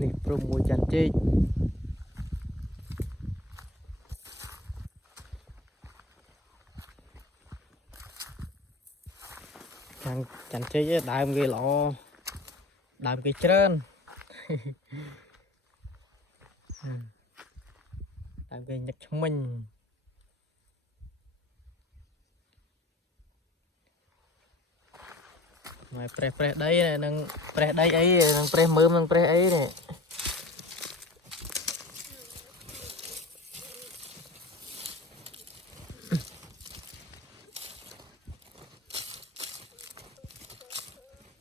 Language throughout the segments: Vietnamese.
นี่โปรโมทจันเจ๊จันเจ๊ได้một cái lọ làm cái trơn làm cái nhật thông minh mày pre đấy này nâng pre đây ấy nâng pre mơm nâng pre ấy này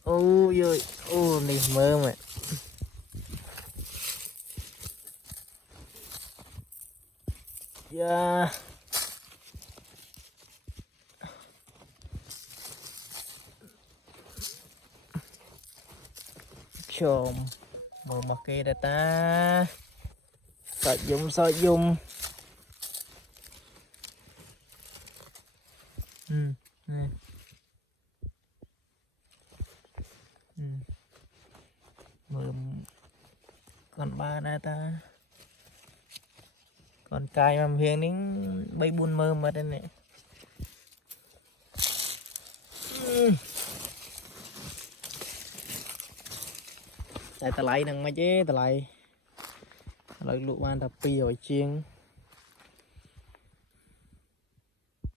ôi ơi ô này mơ mày yeah. Chồm mơ mà kia đây ta sợ dùng này. Mơ con ba này ta con cài mà hiền nín bay buôn mơ mà đây này tại ta lấy nâng mà chứ ta lấy lụ ban ta pi rồi chiên